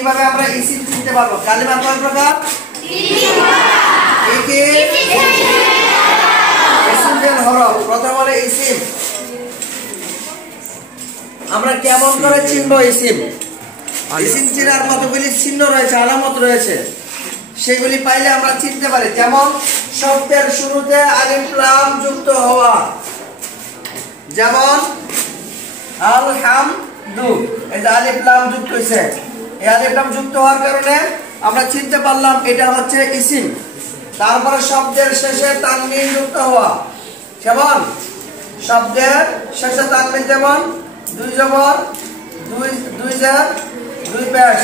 কিভাবে আমরা ইসিম চিনতে পারবো? কালিমা কয় প্রকার? ইসিমের হরফ। প্রথম হলো ইসিম। আমরা কেমন করে চিনবো ইসিম? ইসিম চিনার কতগুলি চিহ্ন রয়েছে, আলামত রয়েছে, সেগুলি পাইলে আমরা চিনতে পারি। যেমন শব্দের শুরুতে আলিফ লাম যুক্ত হওয়া, যেমন আলহামদু, এই যে আলিফ লাম যুক্ত হয়েছে, এই আলিফ লাম যুক্ত হওয়ার কারণে আমরা চিনতে পারলাম এটা হচ্ছে ইসিম। তারপরে শব্দের শেষে তানবিন যুক্ত হওয়া, যেমন শব্দের শেষে তানবিন, যেমন দুই জবর দুই জের দুই পেশ,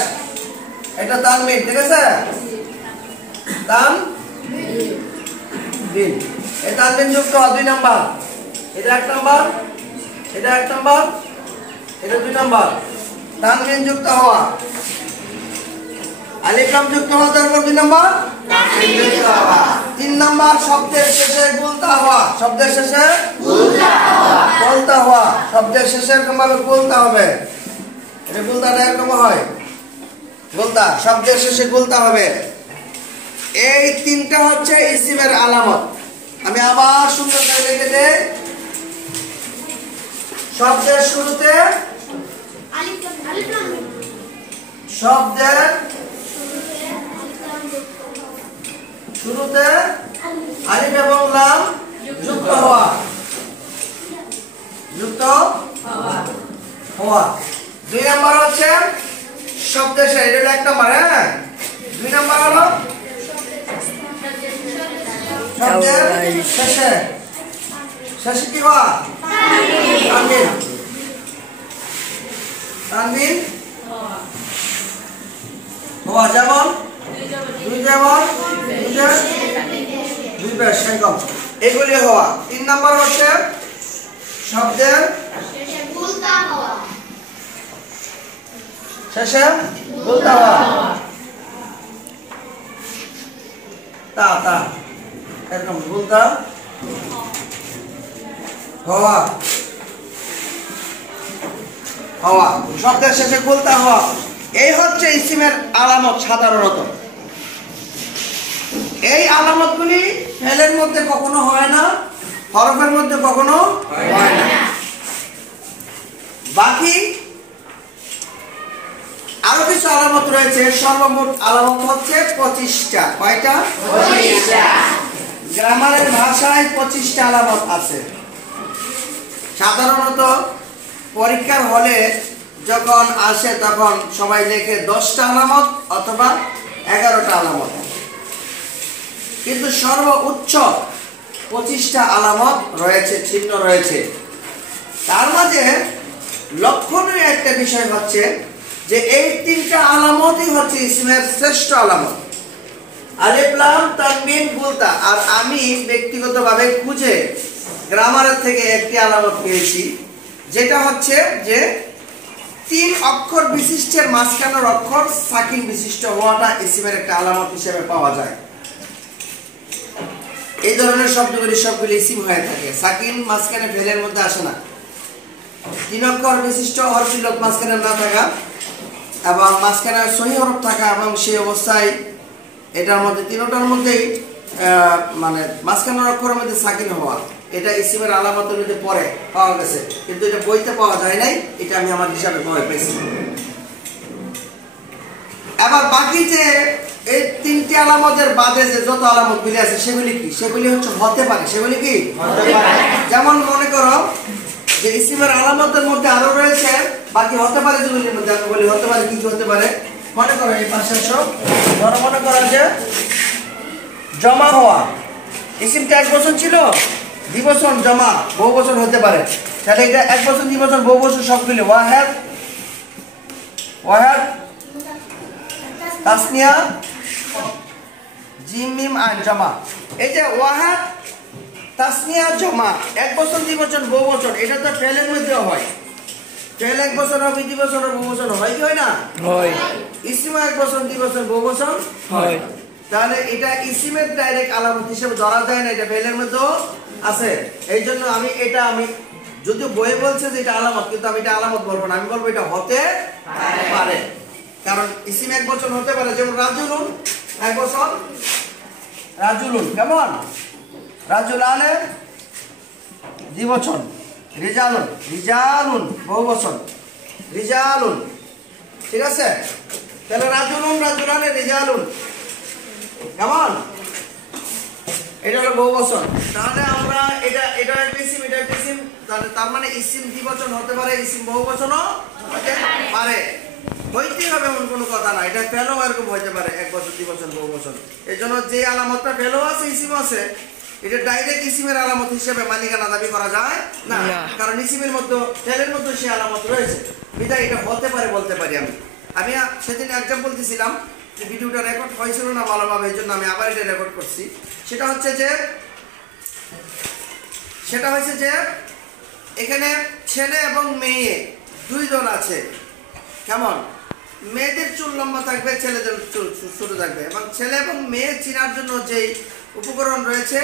এটা তানবিন, ঠিক আছে? তানবিন, এই তানবিন যুক্ত হওয়া 2 নাম্বার, এটা 1 নাম্বার, এটা 1 নাম্বার, এটা 2 নাম্বার। তানবিন যুক্ত হওয়া, আলিফ লাম যুক্ত হওয়া, তারপর 2 নাম্বার তানবিন যুক্ত হওয়া। 3 নাম্বার শব্দের শেষে গুলতা হওয়া, শব্দের শেষে গুলতা হওয়া, শব্দের শেষে এরকম ভাবে গুলতা হবে, এটা গুলতাটা এরকম হয়, গুলতা, শব্দের শেষে গুলতা হবে। এই 3টা হচ্ছে ইসিমের আলামত। আমি আবার সুন্দর করে লিখে দেই। শব্দের শুরুতে শব্দের শুরুতে আলিফ এবং লাম যুক্ত হওয়া, যুক্ত হওয়া। 2 নাম্বার হচ্ছে শব্দের শেষে, এটা 1 নাম্বার, হ্যাঁ। 2 নাম্বার হলো শব্দের শেষে, শেষে কি হওয়া? তানবিন, তানবিন হওয়া, যেমন দুই জবর দুই পেশ, এগুলি হওয়া। 3 নাম্বার হচ্ছে শব্দের শেষে গুলতা হওয়া, তা তা এরকম গুলতা হওয়া, হওয়া, শব্দের শেষে গুলতা হওয়া। এই হচ্ছে ইসিমের আলামত সাধারণত। এই আলামতগুলি ফেলের মধ্যে কখনো হয় না, হরফের মধ্যে কখনো হয় না। বাকি আরো কিছু আলামত রয়েছে। সর্বমোট আলামত হচ্ছে 25টা। কয়টা? 25টা। গ্রামারের ভাষায় 25টা আলামত আছে। সাধারণত পরীক্ষার হলে যখন আসে তখন সবাই লেখে 10টা আলামত অথবা 11টা আলামত, কিন্তু সর্বোচ্চ 25টা আলামত রয়েছে, চিহ্ন রয়েছে। তার মাঝে লক্ষণীয় একটা বিষয় হচ্ছে যে এই 3টা আলামতই হচ্ছে ইসমের শ্রেষ্ঠ আলামত, আলিফ লাম তানবিন গুলতা। আর আমি ব্যক্তিগতভাবে খুঁজে গ্রামারের থেকে একটি আলামত পেয়েছি, যেটা হচ্ছে যে 3 অক্ষর বিশিষ্টের মাঝখানের অক্ষর সাকিন বিশিষ্ট হওয়াটা ইসমের একটা আলামত হিসেবে পাওয়া যায়। এই ধরনের শব্দগুলি সবগুলি ইসিম হয়ে থাকে, সাকিন মাঝখানে ফেলের মধ্যে আসে না। 3 অক্ষর বিশিষ্ট হরফি লোক মাঝখানে না থাকা এবং মাঝখানে সহি হরফ থাকা, এবং সেই অবস্থায় এটার মধ্যে 3টার মধ্যেই মানে মাঝখানের অক্ষরের মধ্যে সাকিন হওয়া, এটা ইসিমের আলামতের মধ্যে পরে পাওয়া গেছে, কিন্তু এটা বইতে পাওয়া যায় নাই। এটা আমি আমার হিসাবে পেয়েছি। এবার বাকি যে এই 3টি আলামতের বাদে যে যত আলামত গুলি আছে সেগুলি কি? সেগুলি হচ্ছে হতে পারে। সেগুলি কি? হতে পারে। যেমন মনে করো যে ইসিমের আলামতের মধ্যে আরো রয়েছে বাকি হতে পারে, যেগুলির মধ্যে আমি বলি হতে পারে। কি কি হতে পারে? মনে করো এই পাশে আসো, ধরো মনে করো যে জমা হওয়া, ইসিমটা 1 বচন ছিল, দ্বিবচন জমা বহু বচন হতে পারে। তাহলে এটা 1 বচন দ্বিবচন বহু বচন সবগুলি ওয়াহেদ, ওয়াহেদ তাসনিয়া জিম মিম আইন জমা। এই যে ওয়াহেদ তাসনিয়া জমা 1 বচন দ্বিবচন বহু বচন, এটা তো ফেলের মধ্যেও হয়। ফেল 1 বচন হবে, দ্বিবচন হবে, বহু বচন হয় কি হয় না? হয়। ইসিমও 1 বচন দ্বিবচন বহু বচন হয়। তাহলে এটা ইসিমের ডাইরেক্ট আলামত হিসেবে ধরা যায় না, এটা ফেলের মধ্যেও আছে। এই জন্য আমি যদিও বইয়ে বলছে যে এটা আলামত, কিন্তু আমি এটা আলামত বলবো না, আমি বলবো এটা হতে পারে। কারণ ইসিম এক বচন হতে পারে, যেমন রাজুলুন এক বচন, রাজুলুন কেমন, রাজুলানে দ্বিবচন, রিজালুন রিজালুন বহু বচন, রিজালুন, ঠিক আছে? তাহলে রাজুলুন রাজুলানে রিজালুন কেমন, এটা হলো বহু বচন। তাহলে আমরা এটা এটা একটা ইসিম, এটা একটা ইসিম, তার মানে ইসিম দ্বিবচন হতে পারে, ইসিম বহু বচনও হতে পারে। হইতেই হবে এমন কোনো কথা না, এটা ফেলও এরকম হইতে পারে, এক বছর দুই বছর বহু বছর। এই জন্য যে আলামতটা ফেলও আছে ইসিম আছে, এটা ডাইরেক্ট ইসিমের আলামত হিসেবে মালিকানা দাবি করা যায় না, কারণ ইসিমের মধ্যে ফেলের মধ্যে সে আলামত রয়েছে, বিধায় এটা হতে পারে বলতে পারি। আমি সেদিন এক্সাম্পল দিয়েছিলাম যে ভিডিওটা রেকর্ড হয়েছিল না ভালোভাবে, এই জন্য আমি আবার এটা রেকর্ড করছি। সেটা হচ্ছে যে এখানে ছেলে এবং মেয়ে দুইজন আছে, কেমন, মেয়েদের চুল লম্বা থাকবে, ছেলেদের চুল ছোট থাকবে, এবং ছেলে এবং মেয়ে চিনার জন্য যেই উপকরণ রয়েছে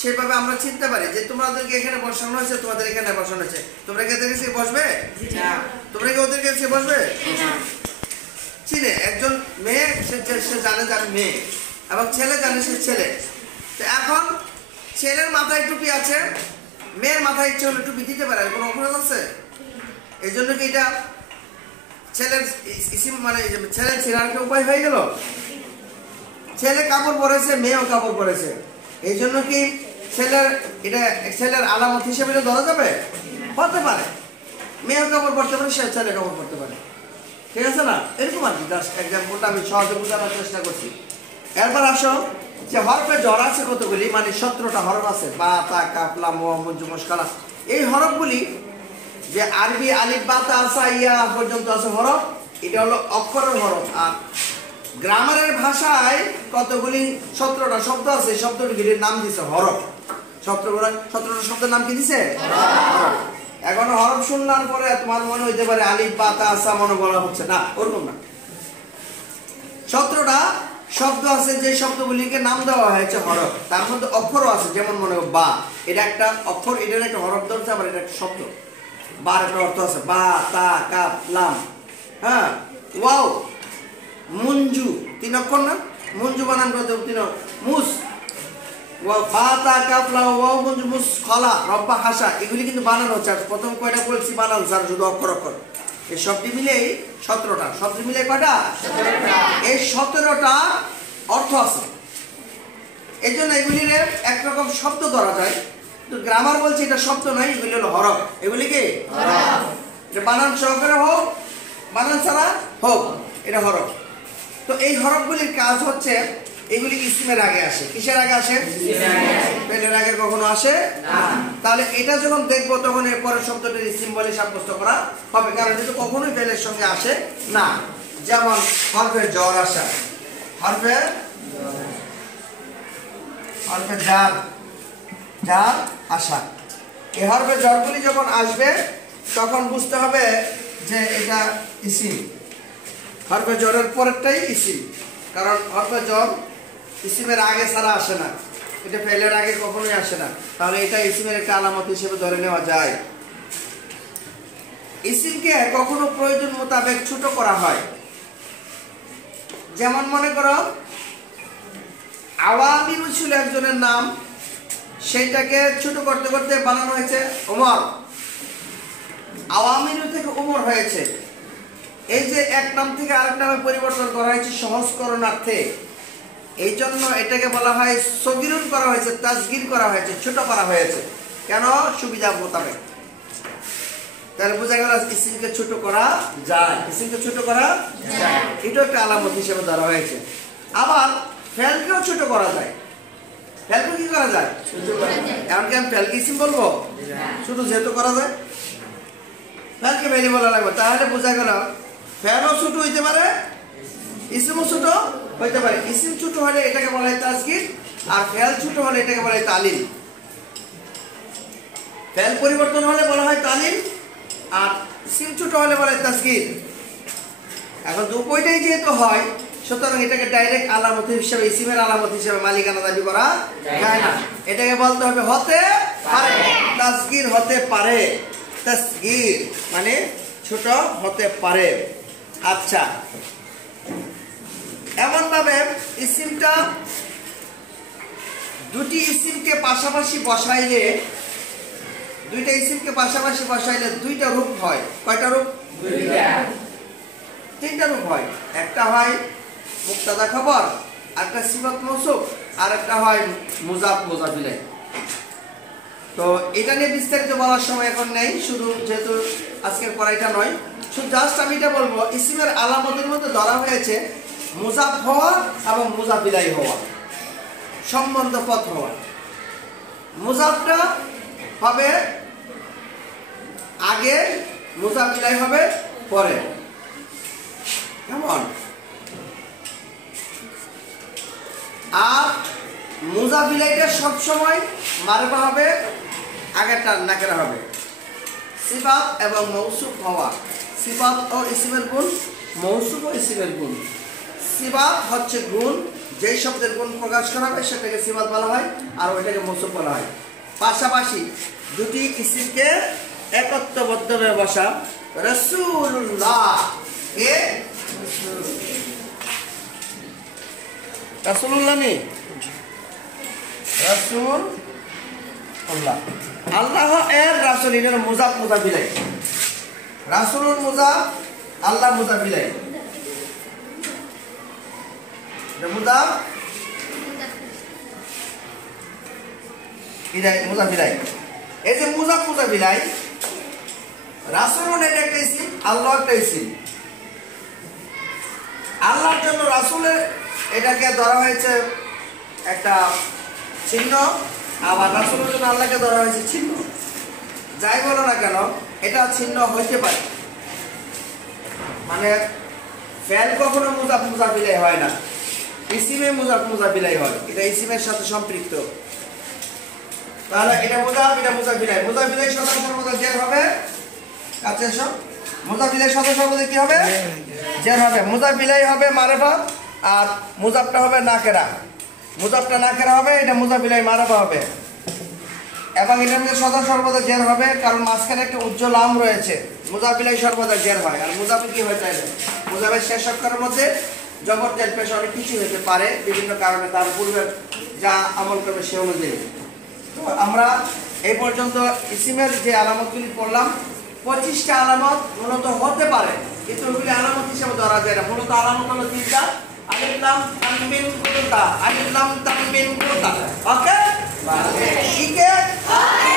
সেভাবে আমরা চিনতে পারি যে তোমাদেরকে এখানে বসানো হয়েছে, তোমাদের এখানে বসানো হয়েছে, তোমরা কি এদের কাছে বসবে, তোমরা কি ওদের কাছে বসবে, চিনে একজন মেয়ে সে জানে যে আমি মেয়ে, এবং ছেলে জানে সে ছেলে। তো এখন ছেলের মাথায় টুপি আছে, মেয়ের মাথায় ইচ্ছে হলে টুপি দিতে পারে, কোনো অপরাধ আছে? এই জন্য কি এটা ছেলের ইসিম মানে ছেলের চেনার একটা উপায় হয়ে গেল? ছেলে কাপড় পরেছে, মেয়েও কাপড় পরেছে, এই জন্য কি ছেলের আলামত হিসেবে ধরা যাবে? হতে পারে, মেয়েও কাপড় পরতে পারে, সে ছেলে কাপড় পরতে পারে, ঠিক আছে না? এরকম আর কি, জাস্ট এক্সাম্পলটা আমি সহজে বোঝানোর চেষ্টা করছি। এরপর আসো যে হরফে জ্বর আছে কতগুলি, মানে 17টা হরফ আছে, বা তা কাফ লাম ওয়া মুজ মুশকালা। এই হরফগুলি যে আরবি আলিফ বা তা সা ইয়া পর্যন্ত আছে হরফ, এটা হলো অক্ষরের হরফ। আর গ্রামারের ভাষায় কতগুলি 17টা শব্দ আছে, শব্দগুলির নাম দিছে হরফ। 17টা শব্দের নাম কি দিছে? হরফ। এখন হরফ শুনলার পরে তোমার মনে হইতে পারে আলিফ বা তা সা মনে বলা হচ্ছে না, ওরকম না। 17টা শব্দ আছে, যে শব্দগুলিকে নাম দেওয়া হয়েছে হরফ, তার মধ্যে অক্ষরও আছে, যেমন মনে করো বা, এটা একটা অক্ষর, এটার একটা হরফ ধরছে, আবার এটা একটা শব্দ। বার একটা অর্থ আছে, বা তা কাফ লাম, হ্যাঁ, ওয়াও, মুঞ্জু 3 অক্ষর না, মুঞ্জু বানান করতে 3 মুস, বা তা কাফ লাম ওয়াও মুঞ্জু মুস খলা রব্বা হাসা, এগুলি কিন্তু বানানো হচ্ছে। প্রথম কয়টা বলছি বানান স্যার, শুধু অক্ষর অক্ষর, এই সবটি মিলেই 17টা। সবটি মিলে কয়টা? 17টা। এই 17টা অর্থ আছে, এই জন্য এগুলির একরকম শব্দ ধরা যায়। তো গ্রামার বলছে এটা শব্দ নয়, এগুলি হলো হরফ। এগুলি কি হরফ? এটা বানান সহকারে হোক, বানান ছাড়া হোক, এটা হরফ। তো এই হরফগুলির কাজ হচ্ছে এগুলি ইসমের আগে আসে। কিসের আগে আসে? ফেলের আগে কখনো আসে না। তাহলে এটা যখন দেখবো তখন এর পরের শব্দটির ইসম বলে সাব্যস্ত করা হবে, কারণ এটা কখনোই ফেলের সঙ্গে আসে না। যেমন হরফের জ্বর আসা, হরফের জার আসা, এই হরফের জ্বরগুলি যখন আসবে তখন বুঝতে হবে যে এটা ইসিম। হরফের জ্বরের পরেরটাই ইসিম, কারণ হরফের জ্বর ইসিমের আগে ছাড়া আসে না, এটা ফেলের আগে কখনোই আসে না। তাহলে এটা ইসিমের একটা আলামত হিসেবে ধরে নেওয়া যায়। ইসিমকে কখনো প্রয়োজন মোতাবেক ছোট করা হয়, যেমন মনে করো আওয়ামিরু ছিল একজনের নাম, সেটাকে ছোট করতে করতে বানানো হয়েছে ওমর, আওয়ামিরু থেকে ওমর হয়েছে। এই যে এক নাম থেকে আরেক নামে পরিবর্তন করা হয়েছে সহজকরণার্থে, এই জন্য এটাকে বলা হয় সগীরুন করা হয়েছে, তাসগীর করা হয়েছে, ছোট করা হয়েছে। কেন? সুবিধা মোতাবেক। তাহলে বোঝা গেল ইসিমকে ছোট করা যায়, ইসিমকে ছোট করা যায়, এটা একটা আলামত হিসেবে ধরা হয়েছে। আবার ফেলকেও ছোট করা যায়, ফেলকে কি করা যায়? এমনকি আমি ফেলকে ইসিম বলবো? শুধু যেহেতু করা যায়, ফেলকে বেরিয়ে বলা লাগবে। তাহলে বোঝা গেল ফেলও ছোট হইতে পারে, ইসিমও ছোট হইতে পারে। ইসিম ছোট হলে এটাকে বলা হয় তাসগীর, আর ফেল ছোট হলে এটাকে বলা হয় তালিল। ফেল পরিবর্তন হলে বলা হয় তালিল, আর ইসিম ছোট হলে বলা হয় তাসগীর। এখন দুটোটাই যেহেতু হয়, সুতরাং এটাকে ডাইরেক্ট আলামত হিসেবে, ইসিমের আলামত হিসেবে মালিকানা দাবি করা যায় না। এটাকে বলতে হবে হতে পারে, তাসগীর হতে পারে, তাসগীর মানে ছোট হতে পারে। আচ্ছা, ইসিমটা দুটি ইসিমকে পাশাপাশি বসাইলে, দুইটা ইসিমকে পাশাপাশি বসাইলে দুইটা রূপ হয়। কয়টা রূপ? তিনটা রূপ হয়। একটা হয় মুক্তাদা খবর, একটা সিফাত মৌসুফ, আর একটা হয় মুজাফ মুজাফ ইলাইহি। তো এটা নিয়ে বিস্তারিত বলার সময় এখন নেই, শুধু যেহেতু আজকের পড়াইটা নয়, শুধু জাস্ট আমি এটা বলবো ইসিমের আলামতের মধ্যে ধরা হয়েছে মুজাফ হওয়া এবং মুজাফ ইলাইহি হওয়া, সম্বন্ধ পথ হওয়া। মুজাফটা হবে আগে, মুজাফ ইলাইহি হবে পরে। কেমন? আর মুজাফ ইলাইহিটা সব সময় মারফা হবে, আগেরটা নাকেরা হবে। সিফাত এবং মৌসুফ হওয়া, সিফাত ও ইসিমের গুণ, মৌসুফ ও ইসিমের গুণ। সিফাত হচ্ছে গুণ, যেই শব্দের গুণ প্রকাশ করা হবে সেটাকে সিফাত বলা হয়, আর ওইটাকে মৌসুফ বলা হয়। পাশাপাশি দুটি ইসিমকে একত্রবদ্ধভাবে বসা। রাসূলুল্লাহ কে রাসূলুল্লাহ নেই, রাসূলুল্লাহ আল্লাহ এর রাসূল, এর মুজাফ মুজাফ ইলাইহি। রাসূলুল মুজাফ, আল্লাহ মুজাফ ইলাইহি। মুজাফ ইলাইহি, মুজাফ ইলাইহি। এই যে মুজাফ মুজাফ ইলাইহি, রাসূলুন এটা একটা ইসিম, আল্লাহ একটা ইসিম। আল্লাহর জন্য রাসূলের এটাকে ধরা হয়েছে একটা চিহ্ন, আবার রাসূলের জন্য আল্লাহকে ধরা হয়েছে চিহ্ন। যাই বলো না কেন এটা চিহ্ন হইতে পারে, মানে ফেল কখনো মুজাফ মুজাফ ইলাইহি হয় না, ইসিমে মুজাফ মুজাফ ইলাইহি হয়, এটা ইসিমের সাথে সম্পৃক্ত। তাহলে এটা মুজাফ, এটা মুজাফ ইলাইহি। মুজাফ ইলাইহি সদা সর্বদা জের হবে, কাছে এসো। মুজাফ ইলাইহি সদা সর্বদা কি হবে? জের হবে। মুজাফ ইলাইহি হবে মারফা, আর মুজাফটা হবে নাকেরা। মুজাফটা নাকেরা হবে, এটা মুজাফ ইলাইহি মারফা হবে, এবং এটার মধ্যে সদা সর্বদা জের হবে, কারণ মাঝখানে একটা উজ্জ্বল আম রয়েছে। মুজাফ ইলাইহি সর্বদা জের হয়। আর মুজাফে কি হয় তাইলে? মুজাফের শেষ অক্ষরের মধ্যে জবর জের পেশ অনেক কিছু হতে পারে বিভিন্ন কারণে, তার পূর্বে যা আমল করবে সে অনুযায়ী। তো আমরা এই পর্যন্ত ইসিমের যে আলামতগুলি পড়লাম, 25টা আলামত মূলত হতে পারে, কিন্তু ওগুলি আলামত হিসেবে ধরা যায় না। মূলত আলামত হলো তিনটা: আলিফ লাম তানবিন কুলতা, আলিফ লাম তানবিন কুলতা। ওকে? ঠিক আছে? ওকে।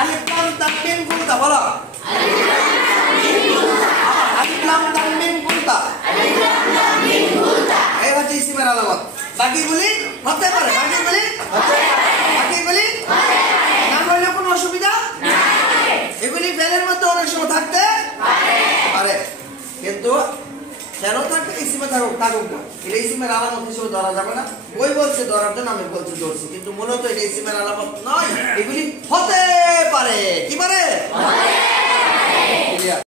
আলিফ লাম তানবিন কুলতা বলো। আলিফ লাম তানবিন কুলতা, আলিফ লাম তানবিন কুলতা, আলিফ লাম তানবিন কুলতা। এই হচ্ছে ইসিমের আলামত। বাকিগুলি হতে পারে, বাকিগুলি হতে পারে, বাকিগুলি হতে পারে। না হলে কোনো অসুবিধা নাই। এগুলি ফেলের মধ্যে অনেক সময় থাকতে পারে, কিন্তু কেন থাকবে? ইসিমে থাকুক, থাকুক না, এটা ইসিমের আলামত হিসেবে ধরা যাবে না। বই বলছে ধরার জন্য, আমি বলছি ধরছি, কিন্তু মূলত এটা ইসিমের আলামত নয়। এগুলি হতে পারে। কি পারে?